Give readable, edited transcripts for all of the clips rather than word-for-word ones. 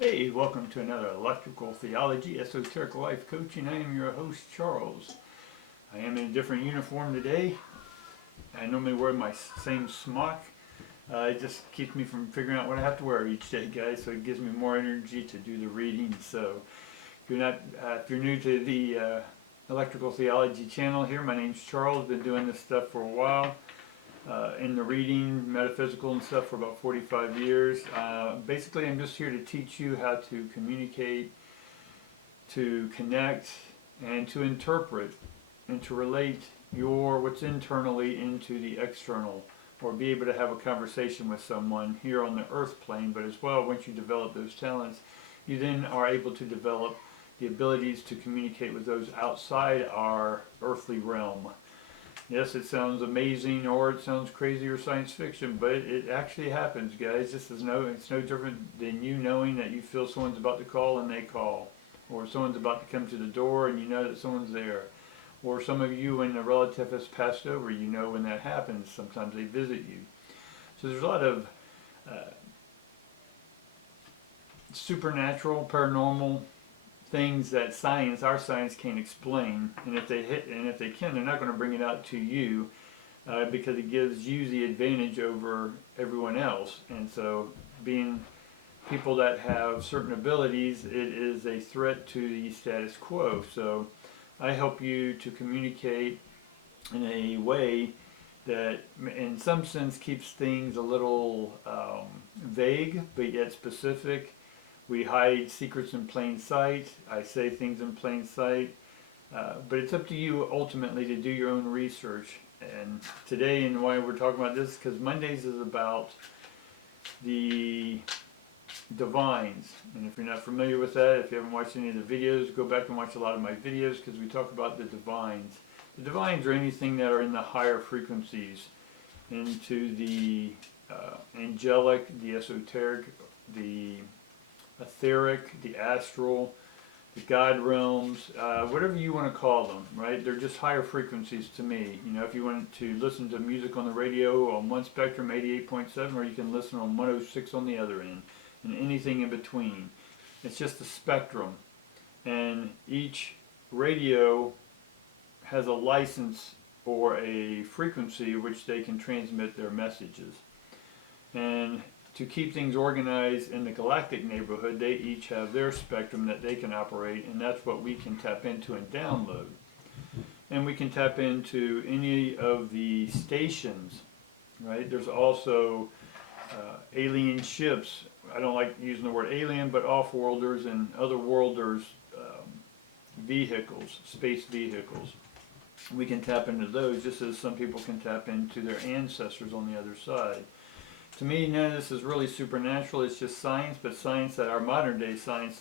Hey, welcome to another Electrical Theology, Esoteric Life Coaching. I am your host, Charles. I am in a different uniform today. I normally wear my same smock. It just keeps me from figuring out what I have to wear each day, guys, so it gives me more energy to do the reading. So if you're new to the Electrical Theology channel here, my name's Charles. Been doing this stuff for a while. In the reading, metaphysical and stuff for about 45 years. Basically, I'm just here to teach you how to communicate, to connect, and to interpret, and to relate what's internally into the external, or be able to have a conversation with someone here on the earth plane. But as well, once you develop those talents, you then are able to develop the abilities to communicate with those outside our earthly realm. Yes, it sounds amazing, or it sounds crazy or science fiction, but it actually happens, guys. It's no different than you knowing that you feel someone's about to call and they call, or someone's about to come to the door and you know that someone's there, or some of you, when a relative has passed over, you know when that happens. Sometimes they visit you. So there's a lot of supernatural, paranormal things that our science can't explain, and if they can, they're not going to bring it out to you because it gives you the advantage over everyone else. And so, being people that have certain abilities, it is a threat to the status quo. So, I help you to communicate in a way that, in some sense, keeps things a little vague, but yet specific. We hide secrets in plain sight. I say things in plain sight. But it's up to you ultimately to do your own research. And today, and why we're talking about this, because Mondays is about the divines. And if you're not familiar with that, if you haven't watched any of the videos, go back and watch a lot of my videos, because we talk about the divines. The divines are anything that are in the higher frequencies, into the angelic, the esoteric, the etheric, the astral, the God realms, whatever you want to call them, right? They're just higher frequencies to me. You know, if you want to listen to music on the radio on one spectrum, 88.7, or you can listen on 106 on the other end, and anything in between. It's just a spectrum. And each radio has a license or a frequency which they can transmit their messages. And to keep things organized in the galactic neighborhood, they each have their spectrum that they can operate, and that's what we can tap into and download. And we can tap into any of the stations, right? There's also alien ships. I don't like using the word alien, but off-worlders and other worlders, vehicles, space vehicles. We can tap into those just as some people can tap into their ancestors on the other side. To me, none of this is really supernatural. It's just science, but science that our modern day science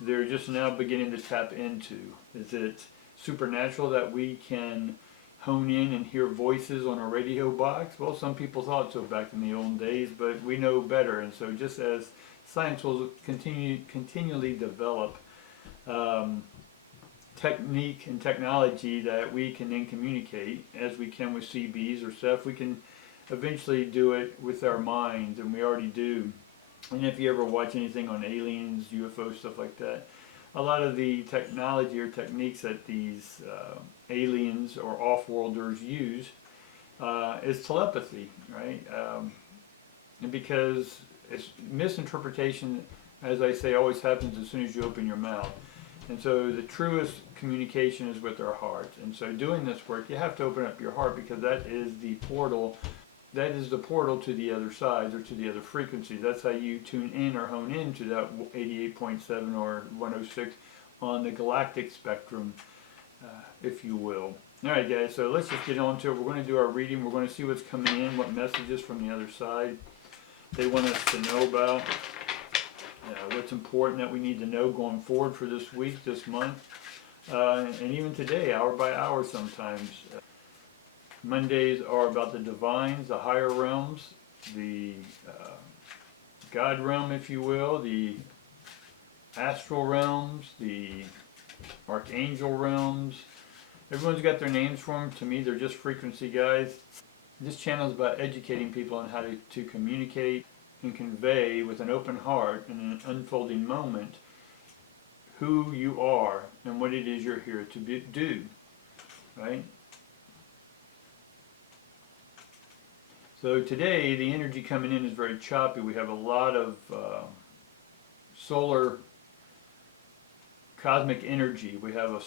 they're just now beginning to tap into. Is it supernatural that we can hone in and hear voices on a radio box? Well, some people thought so back in the old days, but we know better. And so, just as science will continually develop technique and technology that we can then communicate, as we can with CBs or stuff, we can eventually do it with our minds, and we already do. And if you ever watch anything on aliens, UFO, stuff like that, a lot of the technology or techniques that these aliens or off-worlders use is telepathy, right? And because misinterpretation, as I say, always happens as soon as you open your mouth. And so the truest communication is with our hearts. And so doing this work, you have to open up your heart, because that is the portal. That is the portal to the other side, or to the other frequency. That's how you tune in or hone into that 88.7 or 106 on the galactic spectrum, if you will. All right, guys, so let's just get on to it. We're going to do our reading. We're going to see what's coming in, what messages from the other side they want us to know about, what's important that we need to know going forward for this week, this month, and even today, hour by hour sometimes. Mondays are about the divines, the higher realms, the God realm, if you will, the astral realms, the archangel realms. Everyone's got their names for them. To me, they're just frequency, guys. This channel is about educating people on how to communicate and convey with an open heart in an unfolding moment who you are and what it is you're here to do, right? So today the energy coming in is very choppy. We have a lot of solar cosmic energy. We have a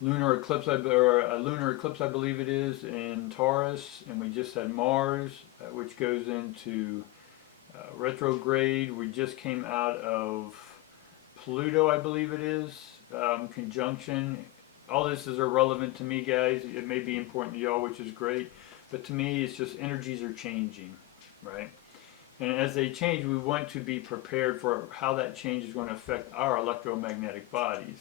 lunar eclipse, or a lunar eclipse, I believe it is, in Taurus, and we just had Mars, which goes into retrograde. We just came out of Pluto, I believe it is, conjunction. All this is irrelevant to me, guys. It may be important to y'all, which is great, but to me, it's just energies are changing, right? And as they change, we want to be prepared for how that change is going to affect our electromagnetic bodies,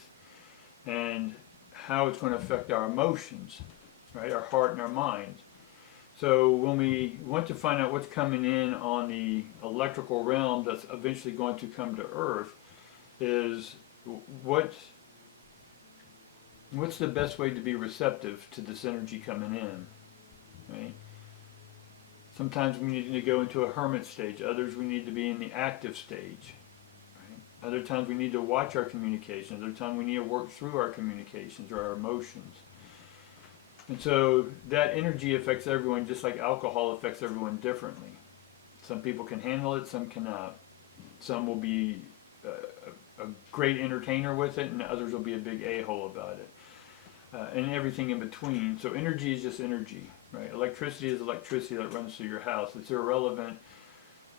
and how it's going to affect our emotions, right? Our heart and our minds. So when we want to find out what's coming in on the electrical realm that's eventually going to come to Earth, is what's the best way to be receptive to this energy coming in, right? Sometimes we need to go into a hermit stage. Others we need to be in the active stage. Other times we need to watch our communications. Other times we need to work through our communications or our emotions. And so that energy affects everyone just like alcohol affects everyone differently. Some people can handle it, some cannot. Some will be a great entertainer with it, and others will be a big a-hole about it. And everything in between. So energy is just energy, right? Electricity is electricity that runs through your house. It's irrelevant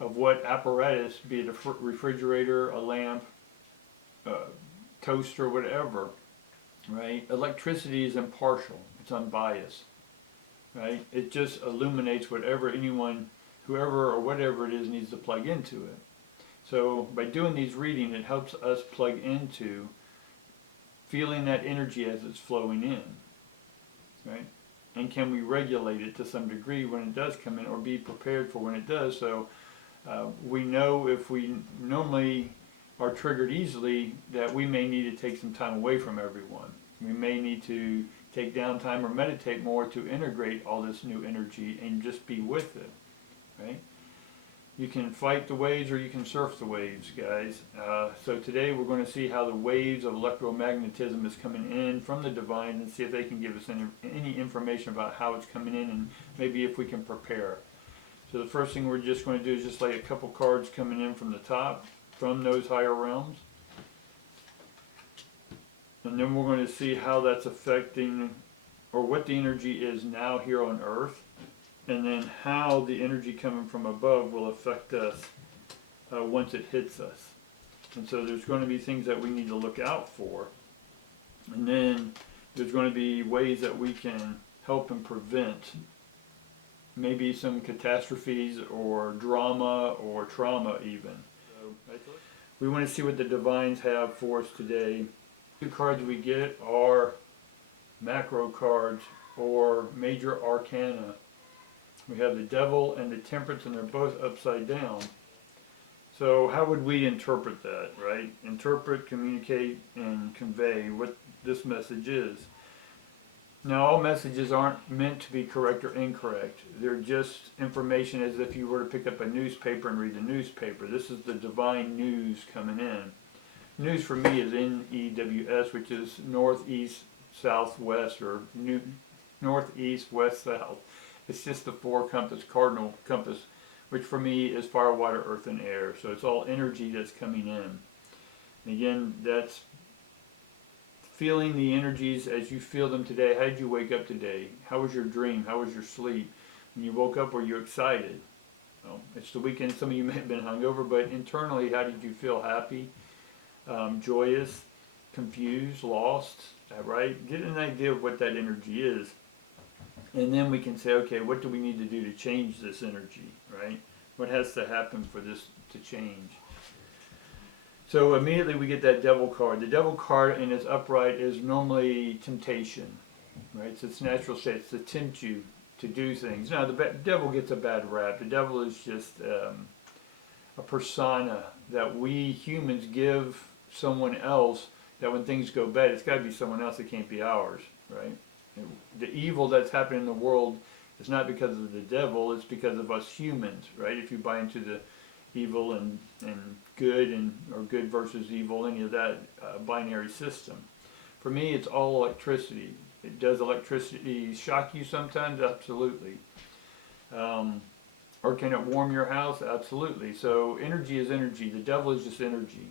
of what apparatus, be it a refrigerator, a lamp, toaster, whatever, right? Electricity is impartial, it's unbiased, right? It just illuminates whatever whoever or whatever it is needs to plug into it. So by doing these readings, it helps us plug into feeling that energy as it's flowing in, right? And can we regulate it to some degree when it does come in, or be prepared for when it does, so we know if we normally are triggered easily that we may need to take some time away from everyone. We may need to take downtime or meditate more to integrate all this new energy and just be with it, right? You can fight the waves or you can surf the waves, guys. So today we're going to see how the waves of electromagnetism is coming in from the divine, and see if they can give us any information about how it's coming in, and maybe if we can prepare. So the first thing we're just going to do is just lay a couple cards coming in from the top, from those higher realms. And then we're going to see how that's affecting, or what the energy is now here on Earth, and then how the energy coming from above will affect us once it hits us. And so there's going to be things that we need to look out for. And then there's going to be ways that we can help and prevent maybe some catastrophes or drama or trauma even. So we want to see what the divines have for us today. The cards we get are macro cards or major arcana. We have the Devil and the Temperance, and they're both upside down. So how would we interpret that, right? Interpret, communicate, and convey what this message is. Now, all messages aren't meant to be correct or incorrect. They're just information, as if you were to pick up a newspaper and read the newspaper. This is the divine news coming in. News for me is NEWS, which is northeast, southwest, or northeast, west, south. It's just the cardinal compass, which for me is fire, water, earth, and air. So it's all energy that's coming in. And again, that's feeling the energies as you feel them today. How did you wake up today? How was your dream? How was your sleep? When you woke up, were you excited? Well, it's the weekend. Some of you may have been hungover, but internally, how did you feel? Happy, joyous, confused, lost, right? Get an idea of what that energy is. And then we can say, okay, what do we need to do to change this energy, right? What has to happen for this to change? So immediately we get that Devil card. The Devil card in its upright is normally temptation, right? It's its natural state. It's to tempt you to do things. Now, the devil gets a bad rap. The devil is just a persona that we humans give someone else, that when things go bad, it's got to be someone else. It can't be ours, right? The evil that's happening in the world It's not because of the devil, it's because of us humans, right? If you buy into the evil and good, or good versus evil, any of that binary system. For me, it's all electricity. Does electricity shock you sometimes? Absolutely. Or can it warm your house? Absolutely. So energy is energy. The devil is just energy,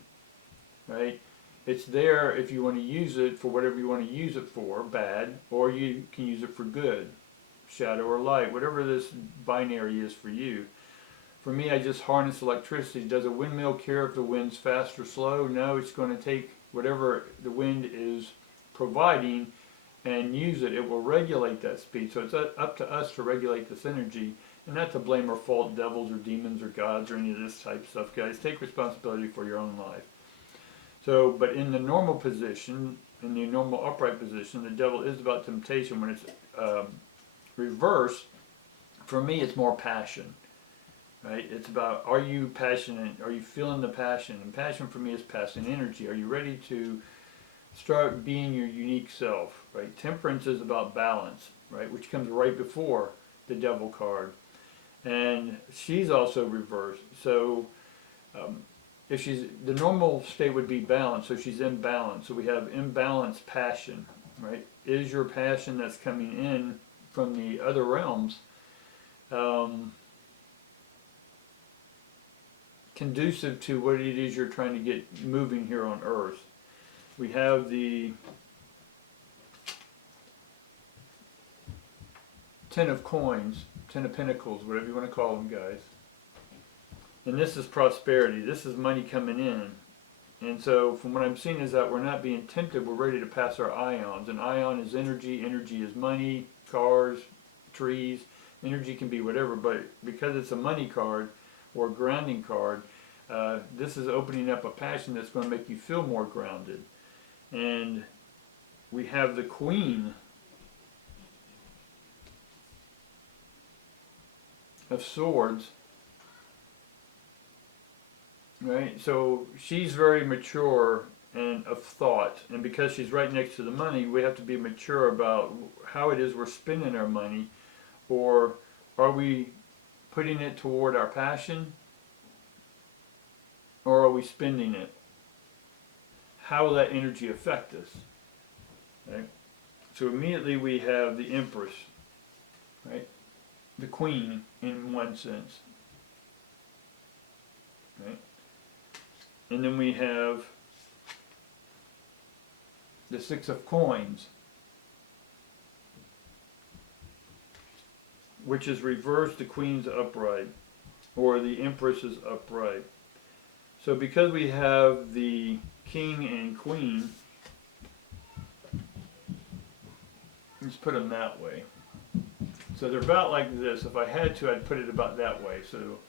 right? It's there if you want to use it for whatever you want to use it for, bad, or you can use it for good, shadow or light, whatever this binary is for you. For me, I just harness electricity. Does a windmill care if the wind's fast or slow? No, it's going to take whatever the wind is providing and use it. It will regulate that speed. So it's up to us to regulate this energy, and not to blame or fault devils or demons or gods or any of this type of stuff, guys. Take responsibility for your own life. So, but in the normal position, in the normal upright position, the devil is about temptation. When it's reversed, for me, it's more passion. Right? It's about, are you passionate? Are you feeling the passion? And passion for me is passion energy. Are you ready to start being your unique self? Right? Temperance is about balance, right? Which comes right before the devil card. And she's also reversed. So if she's, the normal state would be balance, so she's imbalanced. So we have imbalanced passion, right? Is your passion that's coming in from the other realms conducive to what it is you're trying to get moving here on earth? We have the Ten of Coins, Ten of Pentacles, whatever you want to call them, guys. And this is prosperity. This is money coming in. And so from what I'm seeing is that we're not being tempted. We're ready to pass our ions. And ion is energy. Energy is money, cars, trees. Energy can be whatever. But because it's a money card or a grounding card, this is opening up a passion that's going to make you feel more grounded. And we have the Queen of Swords. Right, so she's very mature and of thought, and because she's right next to the money, we have to be mature about how it is we're spending our money, or are we putting it toward our passion, or are we spending it? How will that energy affect us? Right? So immediately we have the Empress, right? The Queen in one sense, right? And then we have the Six of Coins, which is reversed. The Queen's upright, or the Empress is upright. So because we have the King and Queen, let's put them that way. So they're about like this. If I had to, I'd put it about that way. So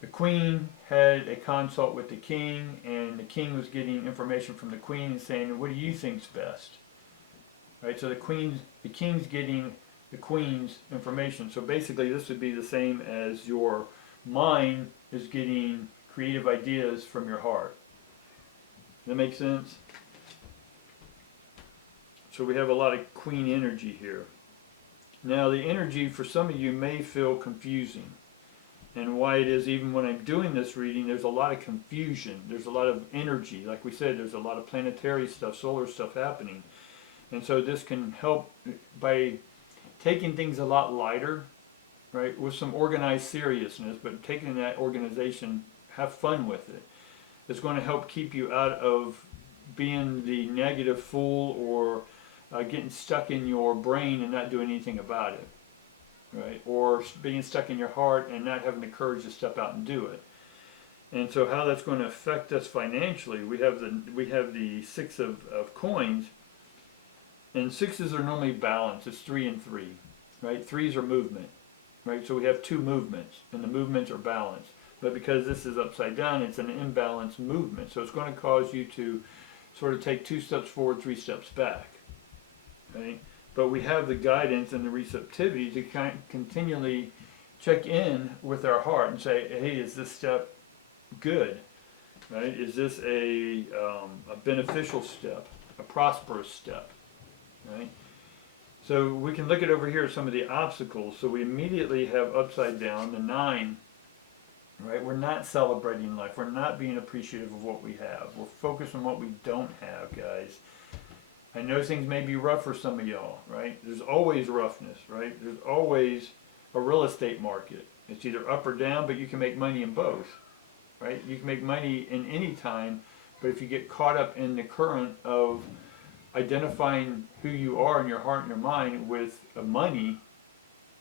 the Queen had a consult with the King, and the King was getting information from the Queen and saying, what do you think's best? Right, so the King's getting the Queen's information. So basically this would be the same as your mind is getting creative ideas from your heart. Does that make sense? So we have a lot of Queen energy here. Now the energy for some of you may feel confusing. And why it is, even when I'm doing this reading, there's a lot of confusion. There's a lot of energy. Like we said, there's a lot of planetary stuff, solar stuff happening. And so this can help by taking things a lot lighter, right, with some organized seriousness, but taking that organization, have fun with it. It's going to help keep you out of being the negative fool, or getting stuck in your brain and not doing anything about it. Right, or being stuck in your heart and not having the courage to step out and do it. And so how that's going to affect us financially, we have the Six of Coins, and sixes are normally balanced. It's 3 and 3, right? Threes are movement, right? So we have two movements, and the movements are balanced. But because this is upside down, it's an imbalanced movement. So it's going to cause you to sort of take 2 steps forward, 3 steps back, right? But we have the guidance and the receptivity to continually check in with our heart and say, hey, is this step good? Right? Is this a beneficial step, a prosperous step? Right? So we can look at over here some of the obstacles. So we immediately have upside down the 9, right? We're not celebrating life. We're not being appreciative of what we have. We're focused on what we don't have, guys. I know things may be rough for some of y'all, right? There's always roughness, right? There's always a real estate market. It's either up or down, but you can make money in both, right? You can make money in any time, but if you get caught up in the current of identifying who you are in your heart and your mind with money,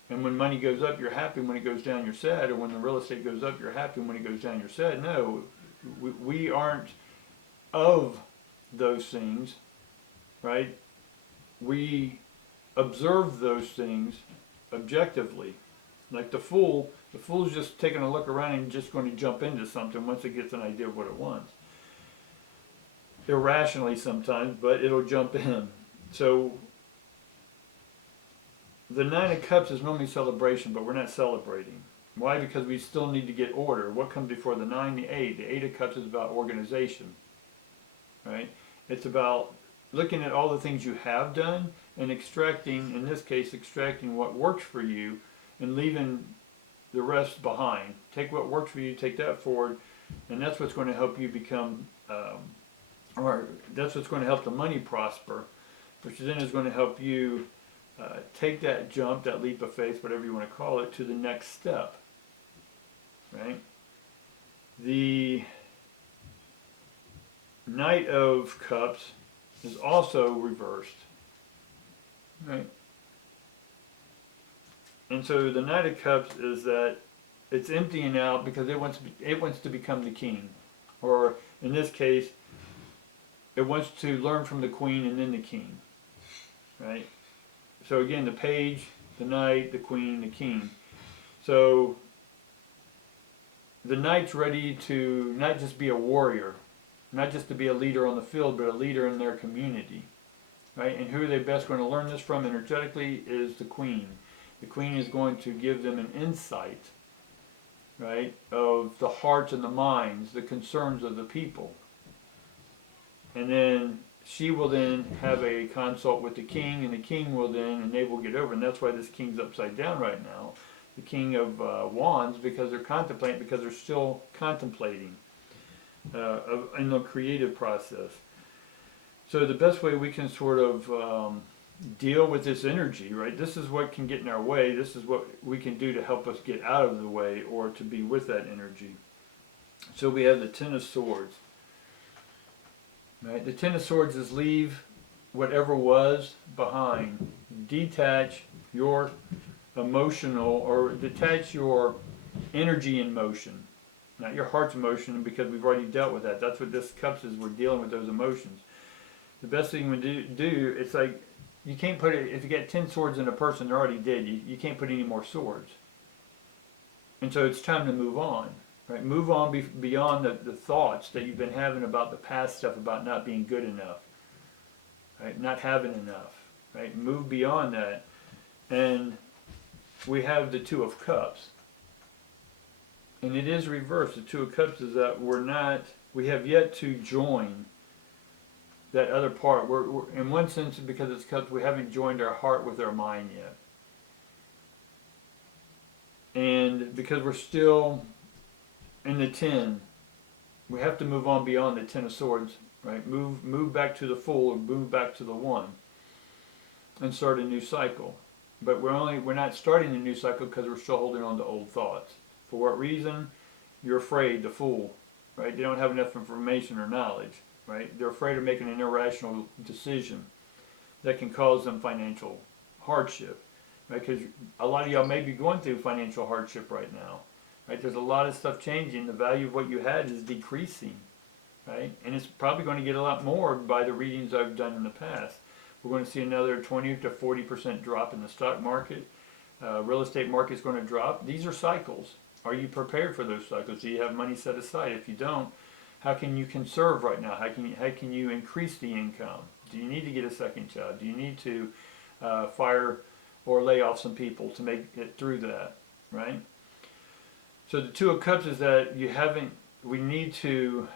and when money goes up, you're happy. When it goes down, you're sad. Or when the real estate goes up, you're happy. When it goes down, you're sad. No, we aren't of those things, right? We observe those things objectively. Like the fool's just taking a look around and just going to jump into something once it gets an idea of what it wants. Irrationally sometimes, but it'll jump in. So the 9 of Cups is normally celebration, but we're not celebrating. Why? Because we still need to get order. What comes before the 9? The 8. The 8 of Cups is about organization, right? It's about looking at all the things you have done and extracting, in this case, extracting what works for you and leaving the rest behind. Take what works for you, take that forward, and that's what's going to help you become, or that's what's going to help the money prosper, which then is going to help you take that jump, that leap of faith, whatever you want to call it, to the next step, right? The Knight of Cups is also reversed, right? And so the Knight of Cups is that it's emptying out because it wants to become the king, or in this case, it wants to learn from the Queen and then the king, right? So again, the Page, the Knight, the Queen, the King. So the Knight's ready to not just be a warrior, not just to be a leader on the field, but a leader in their community, right? And who are they best going to learn this from energetically is the Queen. The Queen is going to give them an insight, right, of the hearts and the minds, the concerns of the people. And then she will then have a consult with the king, and the king will then, and they will get over. And that's why this king's upside down right now, the King of Wands, because they're contemplating, because they're still contemplating in the creative process. So the best way we can sort of deal with this energy, right? This is what can get in our way. This is what we can do to help us get out of the way or to be with that energy. So we have the Ten of Swords. Right? The Ten of Swords is leave whatever was behind. Detach your emotional, or detach your energy in motion. Not your heart's emotion, because we've already dealt with that. That's what this Cups is. We're dealing with those emotions. The best thing we do, it's like, you can't put it, if you get 10 swords in a person, they're already dead. You can't put any more swords. And so it's time to move on. Right? Move on beyond the thoughts that you've been having about the past stuff, about not being good enough, right? Not having enough, right? Move beyond that. And we have the Two of Cups. And it is reversed. The Two of Cups is that we have yet to join that other part. We're in one sense, because it's Cups, we haven't joined our heart with our mind yet. And because we're still in the 10, we have to move on beyond the 10 of Swords, right? Move back to the Fool, or move back to the 1, and start a new cycle. But we're not starting a new cycle because we're still holding on to old thoughts. For what reason? You're afraid, the Fool, right? They don't have enough information or knowledge, right? They're afraid of making an irrational decision that can cause them financial hardship, right? Because a lot of y'all may be going through financial hardship right now. Right? There's a lot of stuff changing. The value of what you had is decreasing, right? And it's probably going to get a lot more by the readings I've done in the past. We're going to see another 20 to 40% drop in the stock market. Real estate market is going to drop. These are cycles. Are you prepared for those cycles? Do you have money set aside? If you don't, how can you conserve right now? How can you increase the income? Do you need to get a second job? Do you need to fire or lay off some people to make it through that, right? So the Two of Cups is that we need to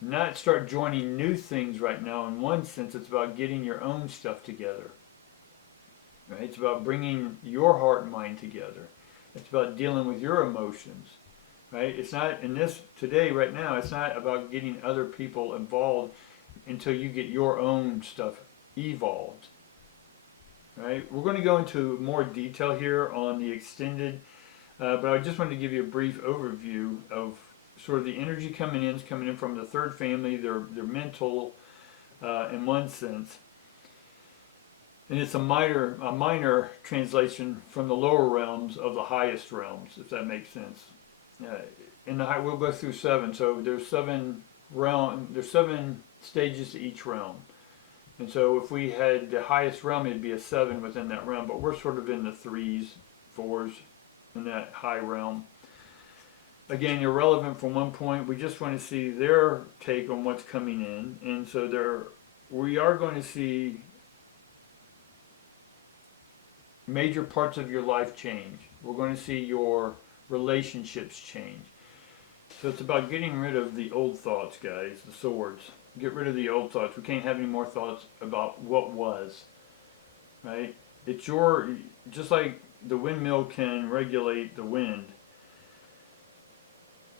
not start joining new things right now. In one sense, it's about getting your own stuff together, right? It's about bringing your heart and mind together. It's about dealing with your emotions, right? It's not in this today, right now. It's not about getting other people involved until you get your own stuff evolved, right? We're going to go into more detail here on the extended, but I just wanted to give you a brief overview of sort of the energy coming in. Is coming in from the third family, their mental, in one sense. And it's a minor translation from the lower realms of the highest realms, if that makes sense. We'll go through 7. So there's 7 There's 7 stages to each realm, and so if we had the highest realm, it'd be a 7 within that realm. But we're sort of in the 3s, 4s in that high realm. Again, irrelevant from one point. We just want to see their take on what's coming in, and so we are going to see major parts of your life change. We're going to see your relationships change. So it's about getting rid of the old thoughts, guys, the swords. Get rid of the old thoughts. We can't have any more thoughts about what was, right? Just like the windmill can regulate the wind,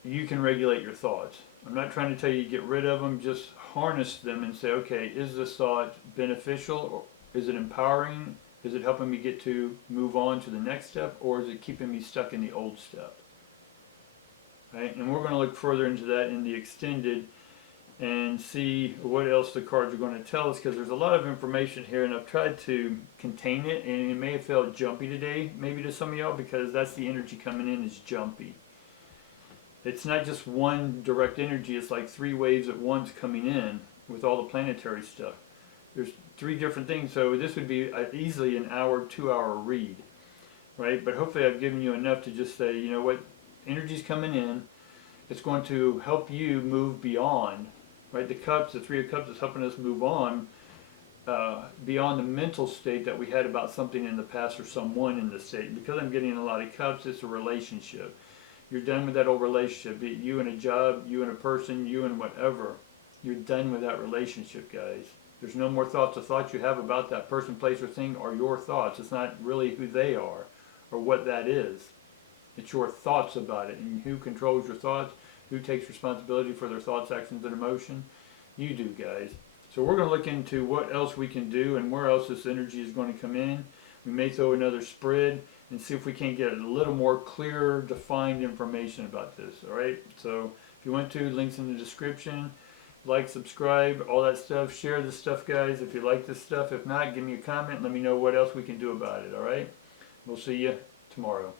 you can regulate your thoughts. I'm not trying to tell you to get rid of them, just harness them and say, okay, is this thought beneficial, or is it empowering? Is it helping me move on to the next step, or is it keeping me stuck in the old step? Right? And we're going to look further into that in the extended and see what else the cards are going to tell us, because there's a lot of information here, and I've tried to contain it, and it may have felt jumpy today, maybe to some of y'all, because that's the energy coming in, is jumpy. It's not just one direct energy, it's like 3 waves at once coming in with all the planetary stuff. There's 3 different things, so this would be easily an hour, 2-hour read, right? But hopefully I've given you enough to just say, you know what, energy's coming in. It's going to help you move beyond, right? The 3 of Cups is helping us move on beyond the mental state that we had about something in the past or someone in the state. Because I'm getting a lot of Cups, it's a relationship. You're done with that old relationship, be it you and a job, you and a person, you and whatever. You're done with that relationship, guys. There's no more thoughts. The thoughts you have about that person, place, or thing are your thoughts. It's not really who they are or what that is. It's your thoughts about it. And who controls your thoughts? Who takes responsibility for their thoughts, actions, and emotion? You do, guys. So we're going to look into what else we can do and where else this energy is going to come in. We may throw another spread and see if we can't get a little more clear, defined information about this. All right? So if you want to, links in the description. Like, subscribe, all that stuff. Share this stuff, guys, if you like this stuff. If not, give me a comment. Let me know what else we can do about it, all right? We'll see you tomorrow.